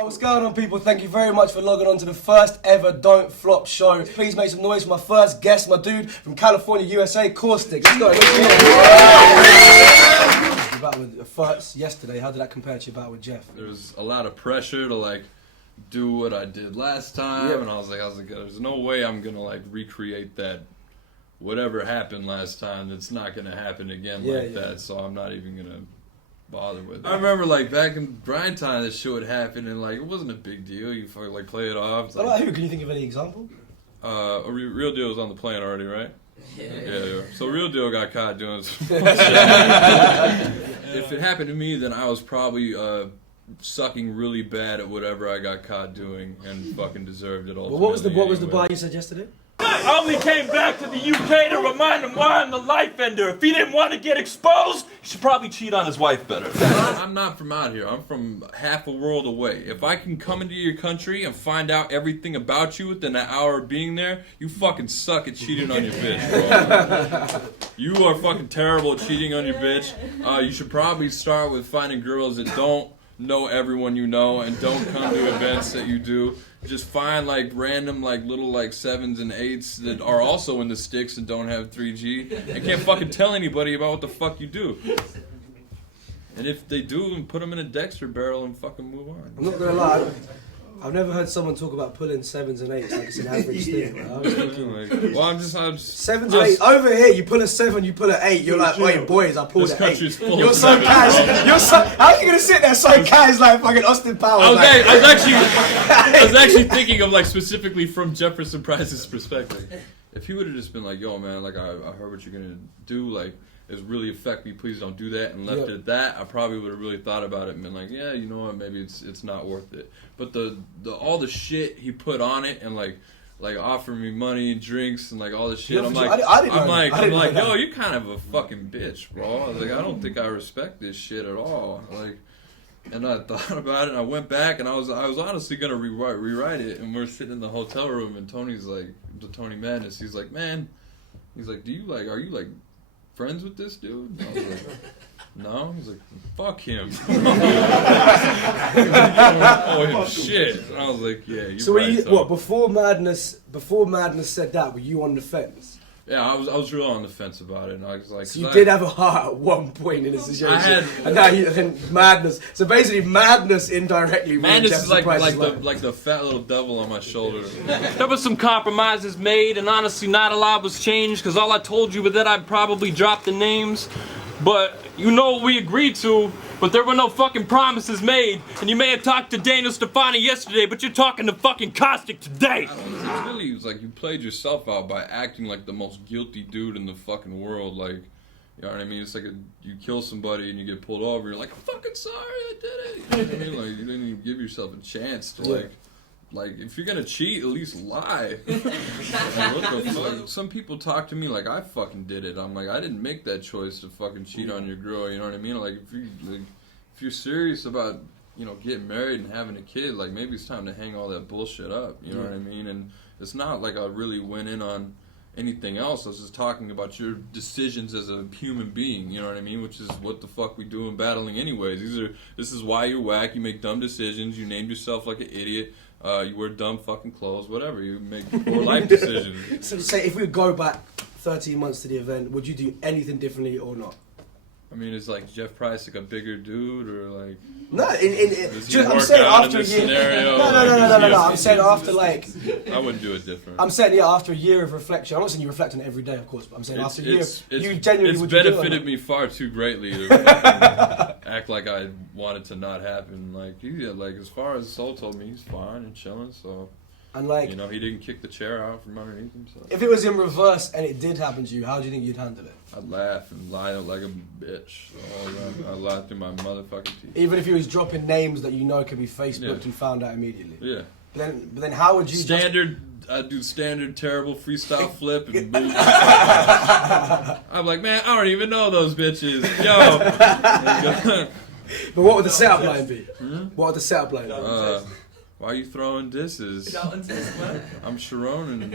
Yo, what's going on, people? Thank you very much for logging on to the first ever Don't Flop show. Please make some noise for my first guest, my dude from California, USA, Caustic. Let's go. You battled with Furts yesterday. How did that compare to your battle with Jeff? There was a lot of pressure to do what I did last time, and I was like, there's no way I'm gonna recreate that. Whatever happened last time, it's not gonna happen again that. So I'm not even gonna bother with it. I remember back in Brian time, this shit would happen, and it wasn't a big deal. You fucking play it off. Who? Can you think of any example? Real Deal was on the plane already, right? Yeah. So Real Deal got caught doing some If it happened to me, then I was probably sucking really bad at whatever I got caught doing and fucking deserved it all. Well, what was the bar you said yesterday? I only came back to the UK to remind him why I'm the life ender. If he didn't want to get exposed, he should probably cheat on his wife better. I'm not from out here. I'm from half a world away. If I can come into your country and find out everything about you within an hour of being there, you fucking suck at cheating on your bitch, bro. You are fucking terrible at cheating on your bitch. You should probably start with finding girls that don't know everyone you know and don't come to events that you do. Just find random little 7s and 8s that are also in the sticks and don't have 3G and can't fucking tell anybody about what the fuck you do. And if they do, then put them in a Dexter barrel and fucking move on. I'm not gonna lie, I've never heard someone talk about pulling 7s and 8s like it's an average thing. I was thinking, I'm just 7s and 8s. Over here, you pull a 7, you pull an 8. You're like, wait, boys, I pulled an 8. You're so cash. How are you gonna sit there so cash like fucking Austin Powers? I was actually thinking of specifically from Jefferson Price's perspective. If he would have just been yo man, I heard what you're gonna do, it's really affect me, please don't do that, and left it at that, I probably would have really thought about it and been yeah, you know what, maybe it's not worth it. But the all the shit he put on it and offering me money and drinks and all this shit, I'm like, yo, you're kind of a fucking bitch, bro. I was I don't think I respect this shit at all. And I thought about it, and I went back, and I was honestly gonna rewrite it. And we're sitting in the hotel room, and Tony's Tony Madness. He's man, he's are you friends with this dude? And I was no. He's fuck him. Oh him shit. And I was yeah. You're so right, what? Before Madness said that, were you on the fence? Yeah, I was real on the fence about it, and I was so you did have a heart at one point in the situation, and now Madness. So basically, Madness indirectly. Madness is like the fat little devil on my shoulder. There was some compromises made, and honestly, not a lot was changed. Because all I told you was that I'd probably drop the names, but you know what we agreed to. But there were no fucking promises made, and you may have talked to Daniel Stefani yesterday, but you're talking to fucking Caustic today. It really was you played yourself out by acting like the most guilty dude in the fucking world. You know what I mean? It's you kill somebody and you get pulled over. You're I'm fucking sorry, I did it. You know what I mean? You didn't even give yourself a chance to if you're gonna cheat, at least lie. What the fuck? Some people talk to me I fucking did it. I'm I didn't make that choice to fucking cheat on your girl. You know what I mean? If you're serious about getting married and having a kid, maybe it's time to hang all that bullshit up. You know what I mean? And it's not I really went in on anything else. I was just talking about your decisions as a human being. You know what I mean? Which is what the fuck we do in battling, anyways. This is why you're whack. You make dumb decisions. You named yourself an idiot. You wear dumb fucking clothes, whatever. You make poor life decisions. So say if we go back 13 months to the event, would you do anything differently or not? I mean, is Jeff Price a bigger dude or No, I'm saying after a year. Scenario, no. I'm saying after I wouldn't do it different. I'm saying after a year of reflection. I'm not saying you reflect on it every day, of course, but I'm saying after a year, you genuinely would. It's benefited me far too greatly to act like I wanted to not happen. As far as Soul told me, he's fine and chilling. So. And he didn't kick the chair out from underneath him. So. If it was in reverse and it did happen to you, how do you think you'd handle it? I'd laugh and lie like a bitch. I'd lie through my motherfucking teeth. Even if he was dropping names that could be Facebooked and found out immediately. Yeah. But then how would you? I do standard terrible freestyle flip and boom. I'm man, I don't even know those bitches. Yo. But what would the setup line be? What would the setup line be? Why are you throwing disses? I'm Sharon and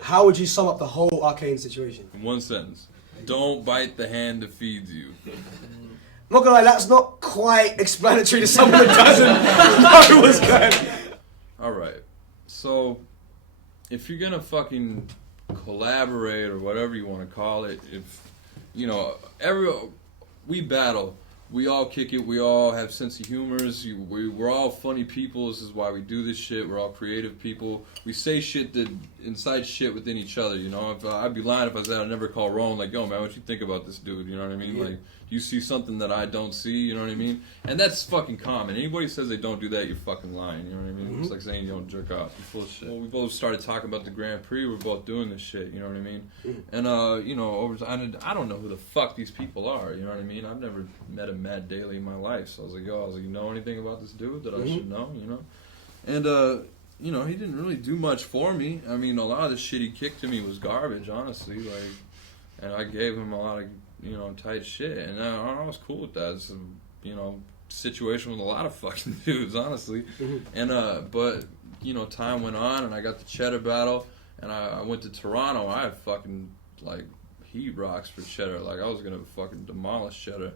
How would you sum up the whole Arcane situation? In one sentence. Don't bite the hand that feeds you. I'm not gonna lie, that's not quite explanatory to someone that doesn't know what's going on. Alright, so if you're gonna fucking collaborate or whatever you want to call it, if, you know, we battle. We all kick it. We all have sense of humors. We're all funny people. This is why we do this shit. We're all creative people. We say shit that incite shit within each other. You know, if I'd be lying if I said I'd never call Rowan like, yo, man, what you think about this dude? You know what I mean? Yeah. Like, you see something that I don't see. You know what I mean? And that's fucking common. Anybody says they don't do that, you're fucking lying. You know what I mean? It's like saying you don't jerk off. You're full of shit. Well, we both started talking about the Grand Prix. We're both doing this shit. You know what I mean? And you know, over time, I don't know who the fuck these people are. You know what I mean? I've never met a Matt Daly in my life. So I was like, you know anything about this dude that I should know, you know? And, you know, he didn't really do much for me. I mean, a lot of the shit he kicked to me was garbage, honestly. Like, and I gave him a lot of, you know, tight shit. And I was cool with that. It's a, you know, situation with a lot of fucking dudes, honestly. And, but, you know, time went on and I got the Cheddar battle and I went to Toronto. I had fucking, like, heat rocks for Cheddar. Like, I was gonna fucking demolish Cheddar.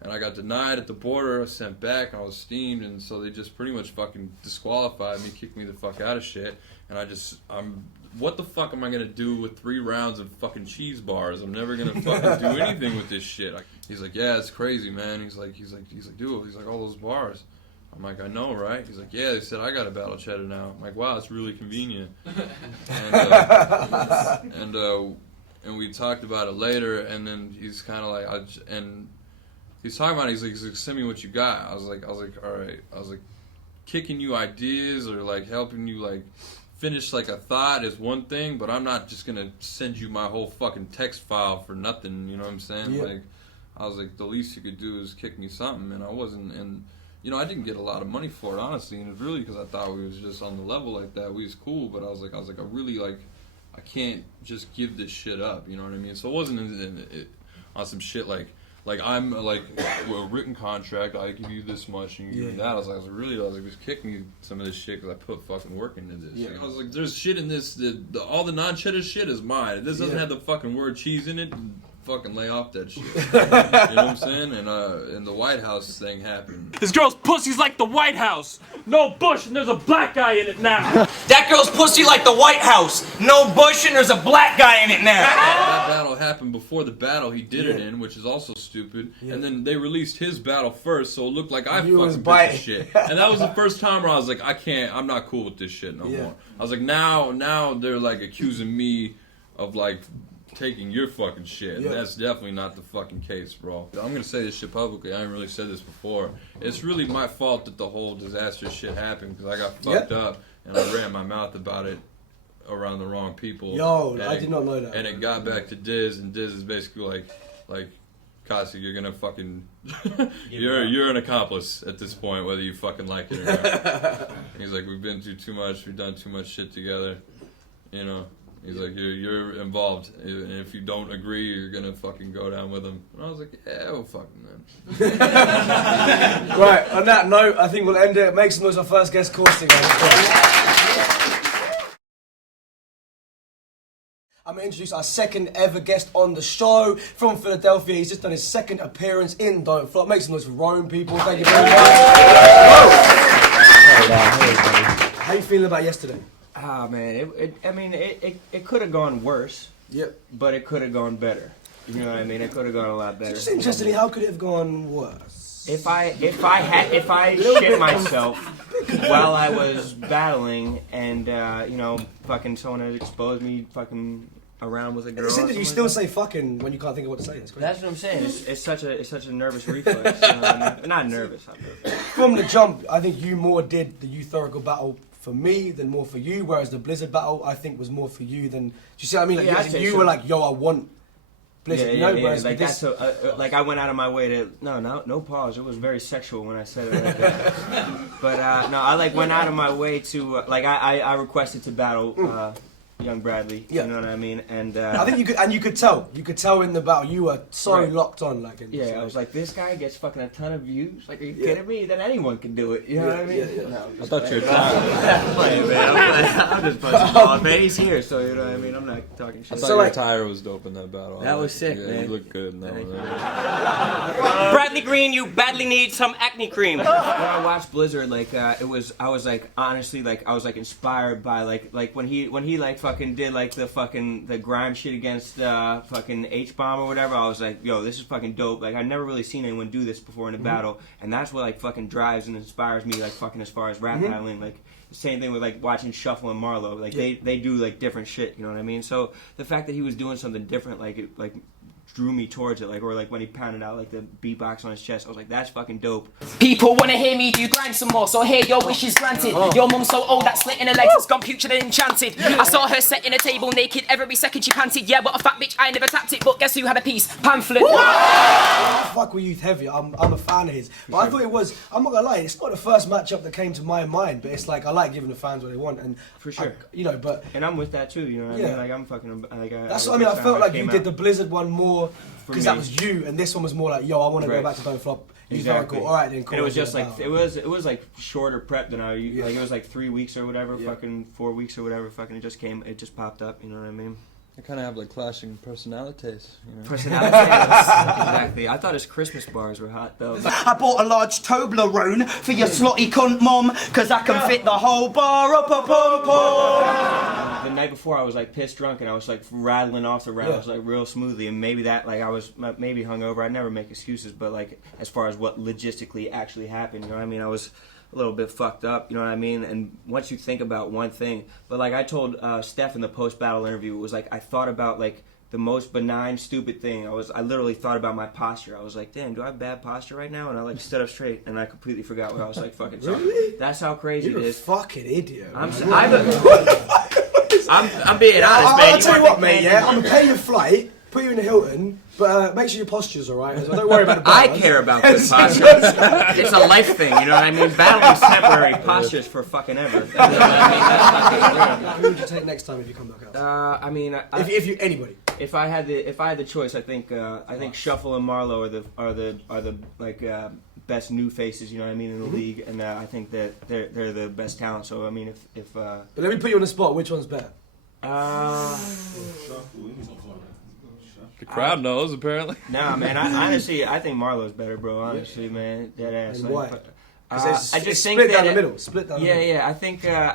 And I got denied at the border, sent back, and I was steamed, and so they just pretty much fucking disqualified me, kicked me the fuck out of shit. And what the fuck am I gonna do with 3 rounds of fucking cheese bars? I'm never gonna fucking do anything with this shit. He's like, yeah, it's crazy, man. He's like, dude, he's like, all those bars. I'm like, I know, right? He's like, yeah, they said I got a battle Cheddar now. I'm like, wow, it's really convenient. And we talked about it later, and then he's kind of like, he's talking about it, he's like, send me what you got. I was like, all right. I was like, kicking you ideas or like helping you like finish like a thought is one thing, but I'm not just gonna send you my whole fucking text file for nothing, you know what I'm saying? Yeah. Like, I was like, the least you could do is kick me something, and I wasn't, and you know, I didn't get a lot of money for it, honestly, and it's really because I thought we was just on the level like that. We was cool, but I was like, I really like, I can't just give this shit up, you know what I mean? So it wasn't on some shit like I'm like a written contract. I give you this much and you give me that. I was like, just kick me some of this shit because I put fucking work into this. Yeah. Like, I was like, there's shit in this. All the non-cheddar shit is mine. This doesn't have the fucking word cheese in it. Fucking lay off that shit. You know what I'm saying? And the White House thing happened. This girl's pussy's like the White House. No Bush and there's a black guy in it now. That girl's pussy like the White House. No Bush and there's a black guy in it now. That battle happened before the battle he did it in, which is also stupid. And then they released his battle first, so it looked like I fucking did shit. And that was the first time where I was like, I'm not cool with this shit no more. I was like, now they're like accusing me of like taking your fucking shit. And that's definitely not the fucking case, bro. I'm gonna say this shit publicly. I haven't really said this before. It's really my fault that the whole disaster shit happened because I got fucked up and I ran my mouth about it around the wrong people. Yo, I did not know that. And it got back to Diz, and Diz is basically like, Kasi, you're gonna fucking, you're an accomplice at this point, whether you fucking like it or not. He's like, we've been through too much, we've done too much shit together, you know. He's like, you're involved, and if you don't agree, you're gonna fucking go down with him. And I was like, yeah, well, fuck him then. Right, on that note, I think we'll end it. Make some noise for our first guest, Caustic. I'm going to introduce our second ever guest on the show from Philadelphia. He's just done his second appearance in Don't Flop. Make some noise for Rome, people. Thank you very much. How you feeling about yesterday? Ah, man, it could have gone worse. Yep. But it could have gone better. You know what I mean? It could have gone a lot better. Just interestingly, how could it have gone worse? If I shit myself while I was battling and fucking someone had exposed me fucking around with a girl. Listen, you still say fucking when you can't think of what to say. That's crazy. That's what I'm saying. It's such a nervous reflex. You know what I mean? Not nervous. From the jump, I think you more did the euthorical battle for me than more for you, whereas the Blizzard battle I think was more for you than. Do you see what I mean? Like you were like, yo, I want Blizzard. Whereas like that's like I went out of my way to no pause. It was very sexual when I said it. Right there. But no, I like went out of my way to like I requested to battle young Bradley. Yeah. You know what I mean? And I think you could tell in the battle you were so locked on, like. I was like, this guy gets fucking a ton of views. Like, are you kidding me? Then anyone can do it. You know what I mean? Yeah. No, I thought you were tired. I'm playing, man. I'm just busting balls, man. He's here, so you know what I mean. I'm not talking shit. I thought your tire was dope in that battle. That was sick, yeah, man. You looked good in that one. Bradley Green, you badly need some acne cream. When I watched Blizzard, like I was like honestly like I was like inspired by like when he like fucking did like the grime shit against fucking H-Bomb or whatever. I was like, yo, this is fucking dope. Like I've never really seen anyone do this before in a battle, and that's what like fucking drives and inspires me like fucking as far as rap battling. Like the same thing with like watching Shuffle and Marlowe. Like they do like different shit. You know what I mean? So the fact that he was doing something different, like it like drew me towards it, like, or like when he pounded out like the beatbox on his chest, I was like, that's fucking dope. People wanna hear me do grime some more, so here your wish is granted. Your mum's so old that slit in her legs has gone putrid and enchanted. I saw her setting a table naked every second she panted. Yeah, what a fat bitch, I never tapped it, but guess who had a piece? Pamphlet. Fuck with Youth Heavy, I'm a fan of his. But I thought it was, I'm not gonna lie, it's not the first matchup that came to my mind, but it's like, I like giving the fans what they want, and For sure. but... And I'm with that too, you know what I mean? Like I'm fucking, like That's what I mean, I felt like you did the Blizzard one more, because that was you, and this one was more like, yo, I want to go back to Don't Flop. Exactly. All right, then cool. And it was just like it was like shorter prep than like it was like 3 weeks or whatever, fucking 4 weeks or whatever, fucking it just popped up, you know what I mean? They kind of have like clashing personalities, you know. Exactly. I thought his Christmas bars were hot though. I bought a large Toblerone for your slotty cunt mom, cause I can fit the whole bar up a pom pom. The night before I was like pissed drunk and I was like rattling off the rounds like real smoothly, and maybe that like I was maybe hungover. I never make excuses, but like as far as what logistically actually happened, you know what I mean? I was a little bit fucked up, you know what I mean? And once you think about one thing, but like I told Steph in the post-battle interview, it was like I thought about like the most benign, stupid thing. I literally thought about my posture. I was like, damn, do I have bad posture right now? And I like stood up straight, and I completely forgot what I was like fucking talking. Really? That's how crazy You're it is. a fucking idiot. I'm being honest, man. I'll tell you what, mate, I'm gonna pay your flight, put you in the Hilton, but make sure your posture's alright, so don't worry about the battle. I care about good posture. It's a life thing, you know what I mean? Battling's temporary, posture's for fucking ever. You know what I mean? That's fucking Who would you take next time if you come back out? I mean, Anybody. if I had the choice, I think Shuffle and Marlowe are the like best new faces, you know what I mean, in the league, and I think that they're the best talent. So I mean, if But let me put you on the spot. Which one's better? The crowd knows, apparently. Nah, man. Honestly, I think Marlowe's better, bro. Honestly, man, dead ass. And like, why? I just think split that down the middle. Split down the middle. Yeah. I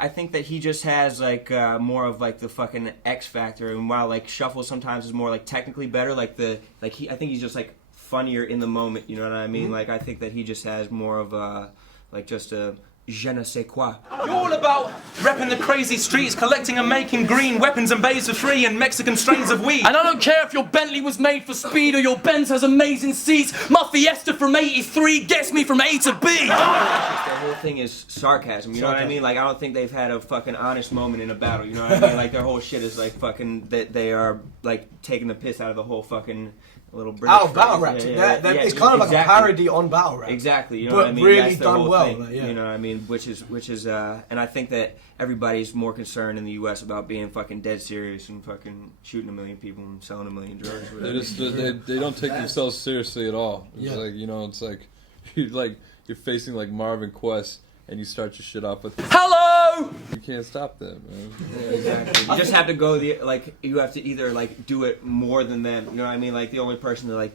think that he just has like more of like the fucking X factor, and while like Shuffle sometimes is more like technically better, I think he's just like funnier in the moment. You know what I mean? Like I think that he just has more of a like just a je ne sais quoi. You're all about repping the crazy streets, collecting and making green weapons and babes for free and Mexican strains of weed. And I don't care if your Bentley was made for speed or your Benz has amazing seats. My Fiesta from 83 gets me from A to B. The whole thing is sarcasm, you know what I mean? Like, I don't think they've had a fucking honest moment in a battle, you know what I mean? Like, their whole shit is like fucking, they are like taking the piss out of the whole fucking little British. Out of battle rap. It's kind of like a parody on battle rap. Exactly, you know but what I mean? Really That's the done whole well. thing, Like, yeah. you know what I mean? Which is, and I think that everybody's more concerned in the U.S. about being fucking dead serious and fucking shooting 1 million people and selling 1 million drugs. They don't take themselves seriously at all. It's like, you know, it's like you're facing like Marvin Quest and you start your shit off with Hello! You can't stop that, man. Yeah, exactly. You just have to go you have to either like do it more than them. You know what I mean? Like the only person to like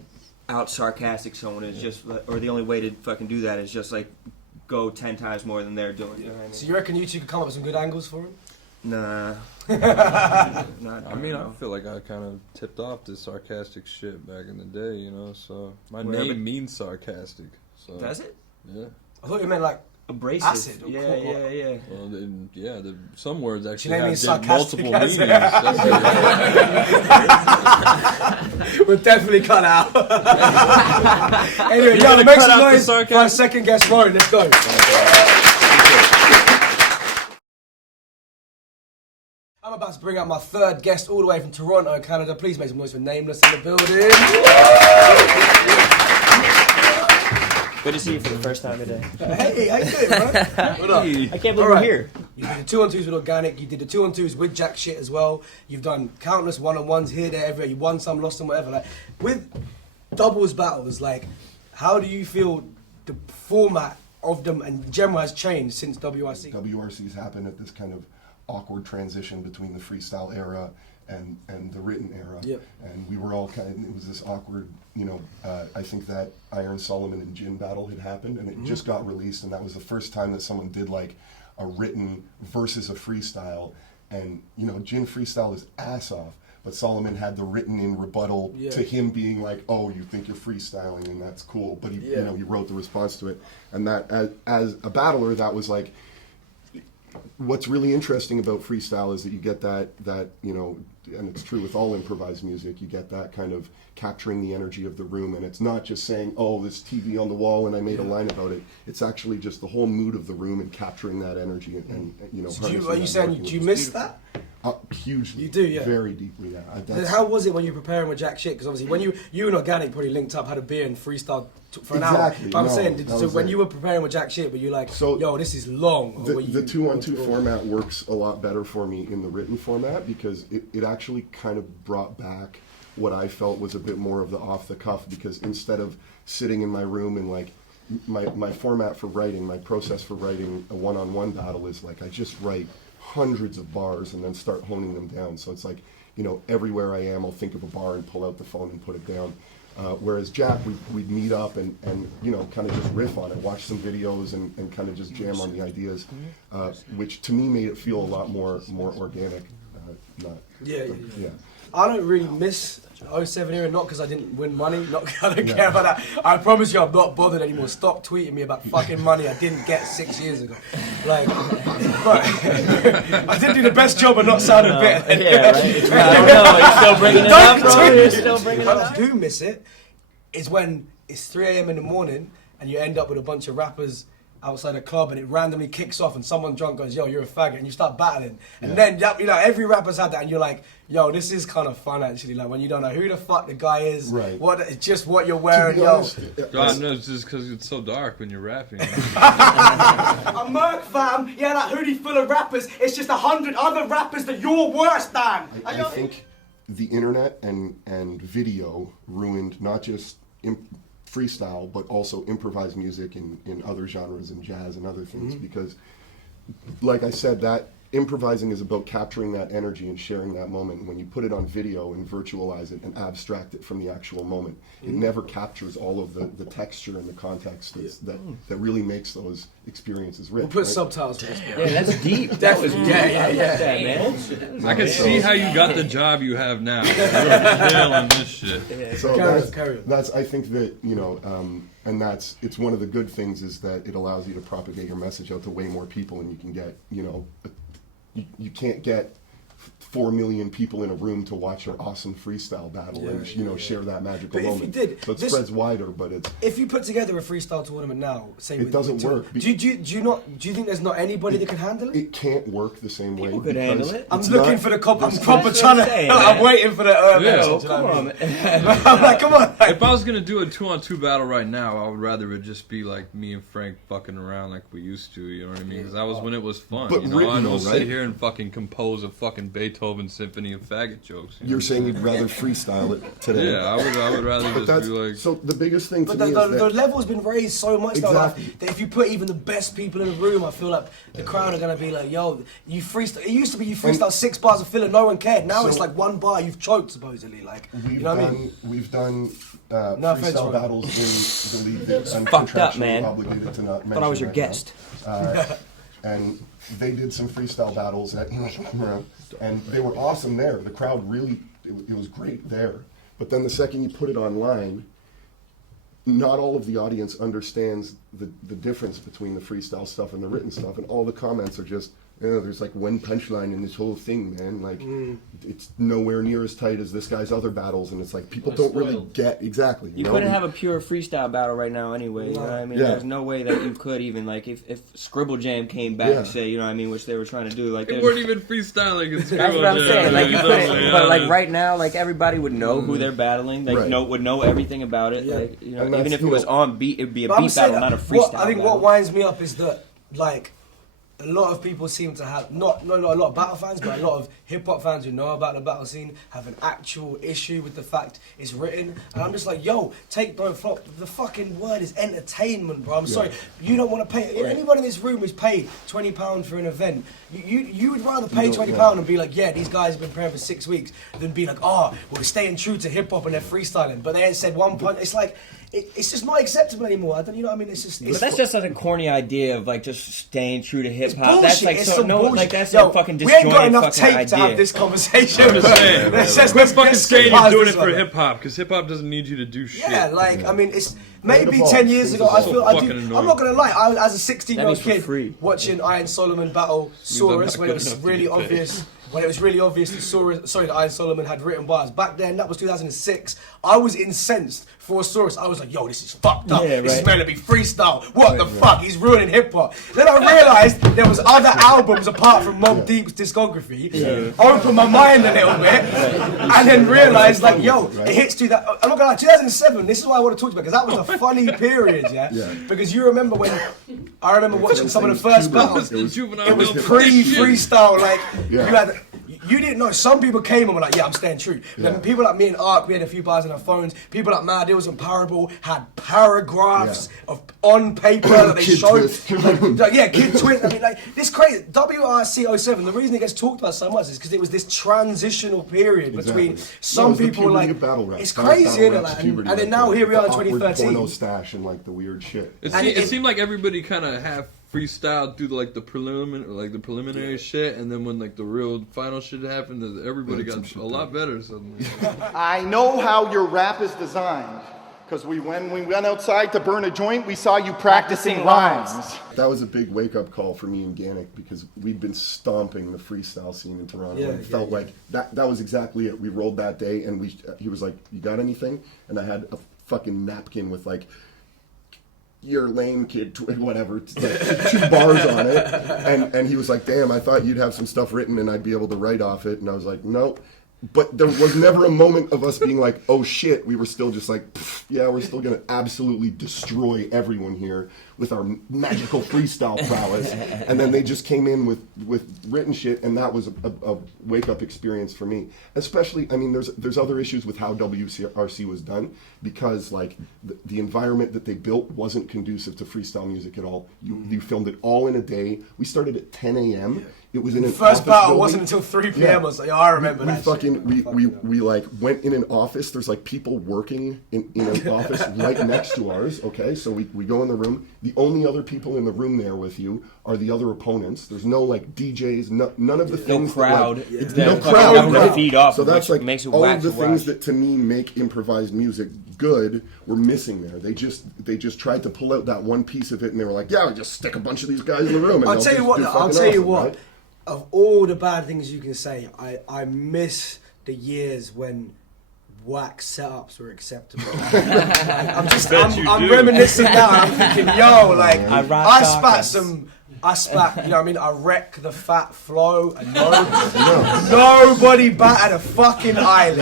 out sarcastic someone is just, or the only way to fucking do that is just like go 10 times more than they're doing. You know what I mean? So you reckon you two could come up with some good angles for him? Nah. I mean, I feel like I kind of tipped off this sarcastic shit back in the day, you know. So my name means sarcastic. So does it? Yeah. I thought you meant like abrasive. acid. Or Yeah. Well, some words actually name have is sarcastic multiple meanings. We'll definitely cut out. Anyway, yo, make some noise for our second guest, Rory. Let's go. I'm about to bring out my third guest all the way from Toronto, Canada. Please make some noise for Nameless in the building. Good to see you for the first time today. Hey, how you doing, man? What up? I can't believe we're here. You did the 2-on-2s with Organic. You did the 2-on-2s with Jack Shit as well. You've done countless 1-on-1s here, there, everywhere. You won some, lost some, whatever. Like with doubles battles, like how do you feel the format of them and general has changed since WRC? WRC's happened at this kind of awkward transition between the freestyle era and the written era. Yep. And we were all it was this awkward, I think that Iron Solomon and Jin battle had happened, and it just got released, and that was the first time that someone did like a written versus a freestyle. And Jin freestyle his ass off, but Solomon had the written in rebuttal to him being like, oh, you think you're freestyling and that's cool, but he he wrote the response to it. And that as a battler, that was like, what's really interesting about freestyle is that you get that and it's true with all improvised music, you get that kind of capturing the energy of the room, and it's not just saying, oh, this TV on the wall and I made a line about it. It's actually just the whole mood of the room and capturing that energy and are you saying, do you miss that? Hugely. You do, yeah. Very deeply, yeah. How was it when you were preparing with Jack Shit? Because obviously when you and Organic probably linked up, had a beer and freestyle for an hour. But I'm saying, so when you were preparing with Jack Shit, were you like, yo, this is long? The 2-on-2 format works a lot better for me in the written format because it actually kind of brought back what I felt was a bit more of the off the cuff, because instead of sitting in my room and like my format for writing, my process for writing a one-on-one battle is like I just write hundreds of bars and then start honing them down. So it's like, everywhere I am, I'll think of a bar and pull out the phone and put it down. Whereas Jack, we'd meet up and kind of just riff on it, watch some videos and kind of just jam on the ideas, which to me made it feel a lot more organic. Yeah. I don't really miss 07 era, not because I didn't win money, not because I don't care about that. I promise you I'm not bothered anymore. Stop tweeting me about fucking money I didn't get 6 years ago. Like, but I didn't do the best job of not sounding bitter. Yeah, right. You're still bringing it up, bro. You're still bringing it up. I do miss it. Is when it's 3 a.m. in the morning and you end up with a bunch of rappers outside a club and it randomly kicks off and someone drunk goes, yo, you're a faggot, and you start battling. And then, every rapper's had that and you're like, yo, this is kind of fun actually. Like when you don't know who the fuck the guy is, it's just what you're wearing, God knows, just because it's so dark when you're rapping. A Merc fam, that hoodie full of rappers, it's just 100 other rappers that you're worse than. I think the internet and video ruined not just freestyle, but also improvised music in other genres and jazz and other things, because like I said, that improvising is about capturing that energy and sharing that moment. When you put it on video and virtualize it and abstract it from the actual moment, it never captures all of the texture and the context that really makes those experiences rich. We'll put subtitles to this. Yeah, that's deep. That was man. I can see how you got the job you have now. You're nailing this shit. So that's I think that, and it's one of the good things is that it allows you to propagate your message out to way more people, and you can get, you can't get 4 million people in a room to watch an awesome freestyle battle and share that magical moment. If you did, so it spreads wider, but it's. If you put together a freestyle tournament now, say it doesn't work. Do you think there's not anybody that can handle it? It can't work the same way. People could handle it. I'm looking for the I'm waiting for the. Come on. I'm like, come on. If I was gonna do a 2-on-2 battle right now, I would rather it just be like me and Frank fucking around like we used to. You know what I mean? Because that was when it was fun. But I don't sit here and fucking compose a fucking Beethoven symphony of faggot jokes. You're saying you'd rather freestyle it today? Yeah, I would rather just be like. So the biggest thing to me is the level's been raised so much exactly. that if you put even the best people in the room, I feel like the crowd are gonna be like, yo, you freestyle. It used to be you freestyle 6 bars of filler, no one cared. Now it's like 1 bar you've choked supposedly. Like, you know what I mean? We've done freestyle battles in the league that I'm fucked up, contractually man. obligated to not mention. Thought I was your right guest. And they did some freestyle battles and they were awesome there. The crowd really, it was great there. But then the second you put it online, not all of the audience understands the difference between the freestyle stuff and the written stuff, and all the comments are just, there's like one punchline in this whole thing, man. Like, it's nowhere near as tight as this guy's other battles, and it's like people don't really get exactly. You couldn't have a pure freestyle battle right now anyway. You know what I mean? Yeah. There's no way that you could even if Scribble Jam came back, say, you know what I mean, which they were trying to do. Like, they weren't even freestyling. It's that's what I'm saying. Like, you couldn't, but like right now, like everybody would know who they're battling. Like, would know everything about it. Like, even if it was on beat, it'd be a beat battle, not a freestyle. I think battle. what winds me up is that like. a lot of people seem to have, not a lot of battle fans, but a lot of hip-hop fans who know about the battle scene have an actual issue with the fact it's written. And I'm just like, yo, take Don't Flop. The fucking word is entertainment, bro. I'm sorry. You don't want to pay, anyone in this room who's paid £20 for an event, you would rather pay £20 and be like, yeah, these guys have been praying for 6 weeks, than be like, oh, we're staying true to hip-hop and they're freestyling. But they ain't said one punch. It's like, it's just not acceptable anymore. I don't, you know what I mean? It's just. But that's just such a corny idea of like just staying true to hip hop. That's like it's so no, bullshit. like that's Yo, a fucking we ain't got disjointed enough fucking tape idea. to have this conversation. I'm just saying, We're fucking saying you're doing it for hip hop because hip hop doesn't need you to do shit. Yeah, like I mean, it's maybe 10 years ago. I feel I'm not gonna lie. I was as a 16-year-old kid watching Iron Solomon battle Saurus when it was really obvious. When it was really obvious that Iron Solomon had written bars. Back then, that was 2006. I was incensed for Saurus. I was like, yo, this is fucked up. This is meant to be freestyle. What the fuck? He's ruining hip-hop. Then I realised there was other albums apart from Mobb Deep's discography. Opened my mind a little bit. And then realised, like, yo, it hits I'm not gonna lie, 2007, this is what I want to talk about, because that was a funny period, Because you remember when, I remember watching some of the first battles. It was pre-freestyle, like, you didn't know. Some people came and were like, yeah, I'm staying true. Then people like me and Ark, we had a few bars on our phones. People like Mad Ills and Parable had paragraphs on paper that they showed. Kid Twist. I mean, like, this crazy. WRC 07, the reason it gets talked about so much is because it was this transitional period between some people, like, it's crazy, isn't it? Like, and then now here we are in 2013. Porno stash and like the weird shit. It seemed like everybody kind of half freestyle through like the preliminary shit, and then when like the real final shit happened, everybody got a lot better suddenly. I know how your rap is designed, because when we went outside to burn a joint, we saw you practicing rhymes. That was a big wake-up call for me and Gannick, because we'd been stomping the freestyle scene in Toronto, and it felt like that was exactly it. We rolled that day, and he was like, you got anything? And I had a fucking napkin with like, you're lame kid, whatever, like 2 bars on it, and he was like, damn, I thought you'd have some stuff written and I'd be able to write off it, and I was like, no. But there was never a moment of us being like, oh shit. We were still just like, yeah, we're still gonna absolutely destroy everyone here with our magical freestyle prowess. And then they just came in with written shit, and that was a wake-up experience for me. Especially, I mean, there's other issues with how WRC was done, because like the environment that they built wasn't conducive to freestyle music at all. You filmed it all in a day. We started at 10 a.m. It was in an first battle building. wasn't until 3 p.m. I was like, I remember that. We like went in an office. There's like people working in an office right next to ours. Okay, so we go in the room. The only other people in the room there with you are the other opponents. There's no like DJs. None of the things. No crowd. No crowd. To feed off. So that's like makes it all of the things that to me make improvised music good were missing there. They just tried to pull out that one piece of it, and they were like, yeah, just stick a bunch of these guys in the room. And I'll tell you what. Right? Of all the bad things you can say, I miss the years when whack setups were acceptable. I'm reminiscing now. I'm thinking, yo, like I spat, you know what I mean? I wreck the fat flow, and nobody batted a fucking eyelid.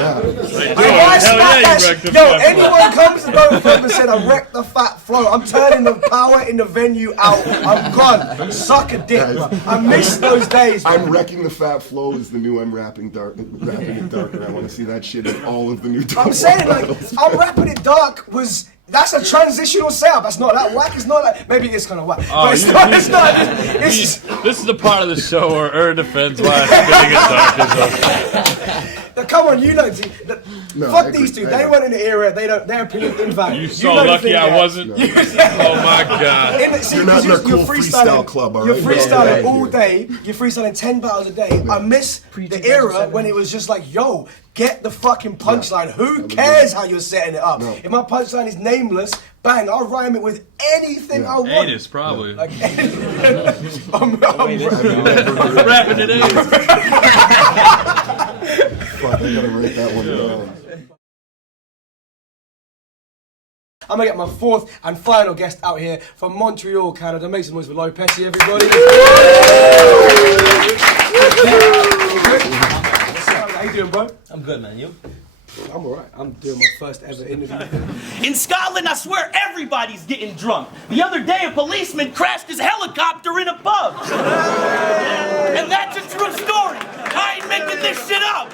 Anyone comes to Don't Flop and said, I wrecked the fat flow, I'm turning the power in the venue out, I'm gone. Suck a dick, bro. I miss those days, bro. I'm wrecking the fat flow is the new I'm rapping it darker. I want to see that shit in all of the new I'm saying, like, I'm rapping it dark was... That's a transitional setup. That's not that whack. It's not like, maybe it's kind of whack. But it's not. This is the part of the show where defends why it's getting dark. Now, come on, you know. Fuck these two. They weren't in the era. Their opinion invalid. You so lucky I wasn't. Oh my god. You're not in a cool freestyle club, all right? You're freestyling all day. You're freestyling 10 battles a day. I miss the era when it was just like, yo, get the fucking punchline. Who cares how you're setting it up? If my punchline is nameless, bang, I'll rhyme it with anything I want. Anus, probably. Like, I'm rapping it in. Fuck, I gotta write that one down. I'm gonna get my 4th and final guest out here from Montreal, Canada. Make some noise for Lopez, everybody. How you doing, bro? I'm good, man. You? I'm alright. I'm doing my first ever interview. In Scotland, I swear everybody's getting drunk. The other day, a policeman crashed his helicopter in a pub. And that's a true story. I ain't making this shit up.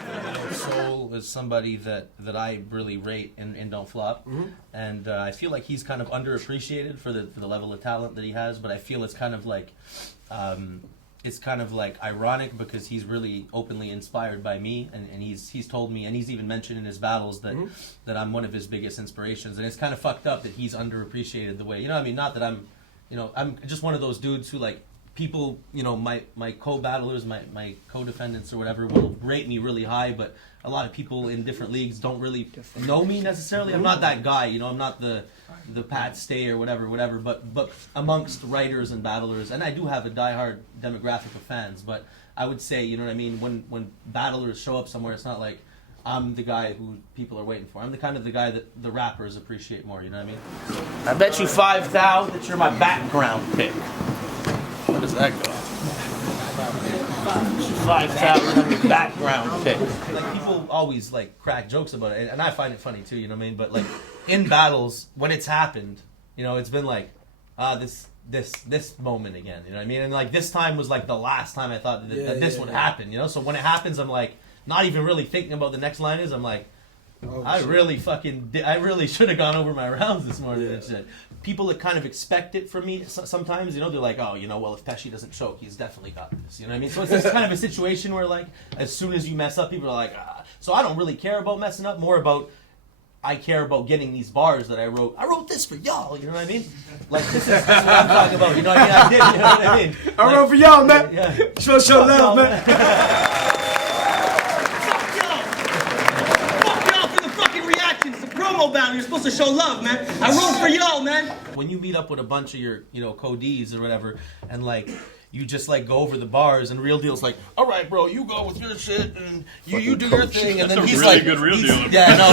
Soul is somebody that I really rate and don't flop, and I feel like he's kind of underappreciated for the level of talent that he has. But I feel it's kind of like ironic because he's really openly inspired by me, and he's told me, and he's even mentioned in his battles that I'm one of his biggest inspirations, and it's kind of fucked up that he's underappreciated the way, you know what I mean? Not that I'm just one of those dudes who, like, people, you know, my co-battlers, my co-defendants or whatever will rate me really high, but a lot of people in different leagues don't really know me necessarily. I'm not that guy, you know, I'm not the Pat Stay or whatever, but amongst writers and battlers, and I do have a diehard demographic of fans, but I would say, you know what I mean, when battlers show up somewhere, it's not like I'm the guy who people are waiting for. I'm the kind of the guy that the rappers appreciate more, you know what I mean? I bet you 5,000 that you're my background pick. Where does that go? 5,000 background pick. Like, people always like crack jokes about it, and I find it funny too, you know what I mean? But like in battles, when it's happened, you know, it's been like this moment again, you know what I mean? And like this time was like the last time I thought that this would happen, you know? So when it happens, I'm like not even really thinking about the next line is, I'm like, I really should have gone over my rounds this morning and shit. People that kind of expect it from me sometimes, you know, they're like, oh, you know, well, if Pesci doesn't choke, he's definitely got this, you know what I mean? So it's just kind of a situation where, like, as soon as you mess up, people are like, ah. So I don't really care about messing up, more about, I care about getting these bars that I wrote. I wrote this for y'all, you know what I mean? Like, this is what I'm talking about, you know what I mean? I did, you know what I mean? I wrote for y'all, man. Yeah. Show love, man. Battle. You're supposed to show love, man. I wrote for y'all, man. When you meet up with a bunch of your, you know, co-Ds or whatever, and like you just like go over the bars, and Real Deal's like, all right, bro, you go with your shit, and you do your thing, and then he's really like, good Real Deal. Yeah, no,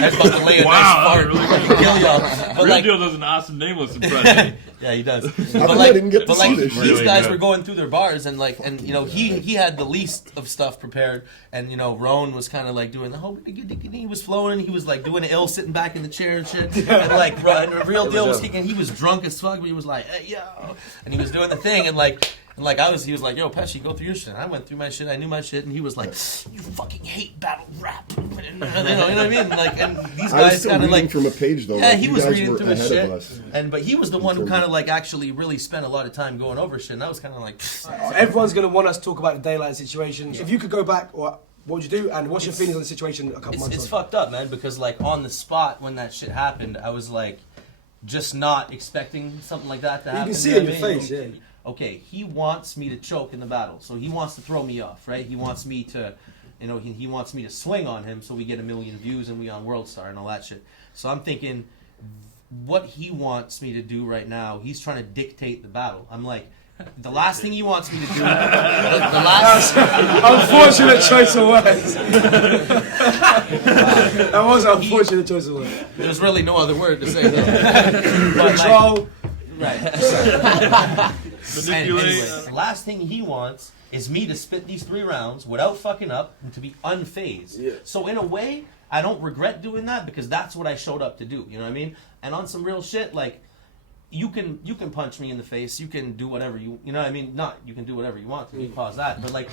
that's about to lay a nice fart, really kill y'all. But Real like, Deal does an awesome nameless impression. yeah, he does. I didn't get to see this shit. These guys were going through their bars, and like, and you know, he had the least of stuff prepared, and you know, Roan was kind of like doing the whole, he was flowing, he was like doing it ill, sitting back in the chair and shit, and like, and Real Deal was kicking, he was drunk as fuck, but he was like, hey yo, and he was doing the thing, and like he was like, yo, Pesci, go through your shit. And I went through my shit, I knew my shit, and he was like, you fucking hate battle rap. You know what I mean? Like, and these guys kind of like from a page though. yeah, like, he was reading through his shit, but he was the one who kind of like actually really spent a lot of time going over shit, and I was kind of like, everyone's gonna want us to talk about the daylight situation. If you could go back, or what would you do? And what's your feelings on the situation a couple months? It's fucked up, man, because like on the spot when that shit happened, I was like, just not expecting something like that to happen. You can see it in your face, yeah. Okay, he wants me to choke in the battle, so he wants to throw me off, right? He wants me to, you know, he wants me to swing on him so we get 1 million views and we on World Star and all that shit. So I'm thinking, what he wants me to do right now, he's trying to dictate the battle. I'm like, the last thing he wants me to do, the last... Unfortunate choice of words. That was an unfortunate choice of words. There's really no other word to say that. Control. Right. Anyway, the last thing he wants is me to spit these 3 rounds without fucking up and to be unfazed. Yeah. So in a way, I don't regret doing that because that's what I showed up to do. You know what I mean? And on some real shit, like, you can punch me in the face, you can do whatever you know what I mean? Not you can do whatever you want to me, pause that. But like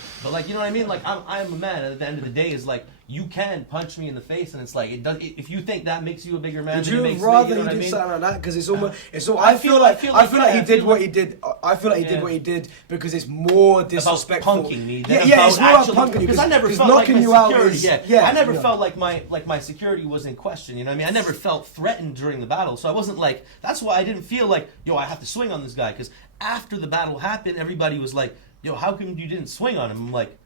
you know what I mean? Like I'm a man, and at the end of the day is like you can punch me in the face, and it's like if you think that makes you a bigger man, would you you rather you do something like that? Because it's almost I feel like he did what he did. I feel like he did what he did because it's more disrespectful. About punking me. Yeah, it's more about punking you because I never felt knocking like my you security. out I never felt like my security was in question. You know what I mean? I never felt threatened during the battle, so I wasn't like. That's why I didn't feel like, yo, I have to swing on this guy. Because after the battle happened, everybody was like, yo, how come you didn't swing on him? I'm like,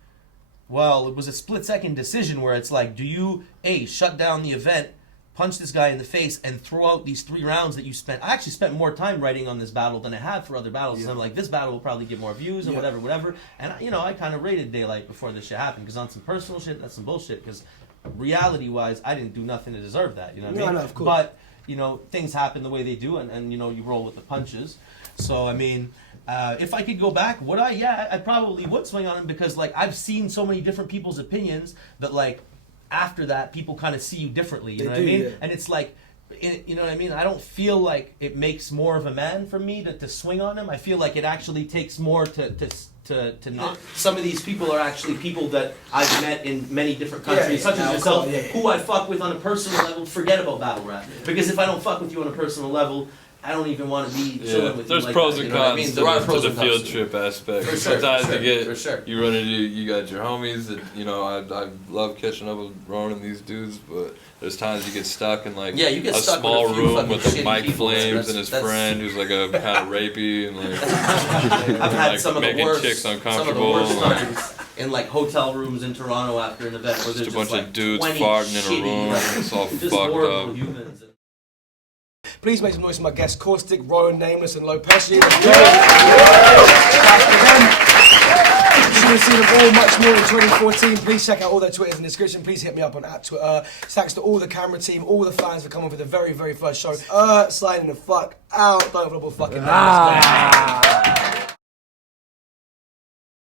well, it was a split-second decision where it's like, do you, A, shut down the event, punch this guy in the face, and throw out these 3 rounds that you spent? I actually spent more time writing on this battle than I have for other battles. And I'm like, this battle will probably get more views and whatever. And, you know, I kind of rated Daylight before this shit happened because on some personal shit, that's some bullshit. Because reality-wise, I didn't do nothing to deserve that. You know what I mean? No, of course. But, you know, things happen the way they do, and you know, you roll with the punches. So, I mean... if I could go back, would I? Yeah, I probably would swing on him because, like, I've seen so many different people's opinions that, like, after that, people kind of see you differently. You know what I do, mean? yeah. And it's like, you know what I mean? I don't feel like it makes more of a man for me to swing on him. I feel like it actually takes more to not. Some of these people are actually people that I've met in many different countries, such as yourself, who I fuck with on a personal level. Forget about battle rap, because if I don't fuck with you on a personal level, I don't even want to be chilling with there's you. Pros like and that, you know cons to the field trip aspect. For sure, Sometimes for you sure. get you run into you got your homies that I love catching up with Ron and these dudes, but there's times you get stuck in like you get a stuck small with a few room fucking with like shitty Mike people. Flames and his friend who's like a kind of rapey and like I've had like some of the making worst, chicks some of the uncomfortable. worst and, like, times in like hotel rooms in Toronto after an event where there's just a bunch like of dudes 20 farting in a shitty, room. like, It's all just fucked horrible up. humans. Please make some noise for my guests, Caustic, Rowan, Nameless, and Lopez. You should see them all much more in 2014. Please check out all their Twitters in the description. Please hit me up on @Twitter. Thanks to all the camera team, all the fans for coming for the very, very first show. Sliding the fuck out. Don't flip fucking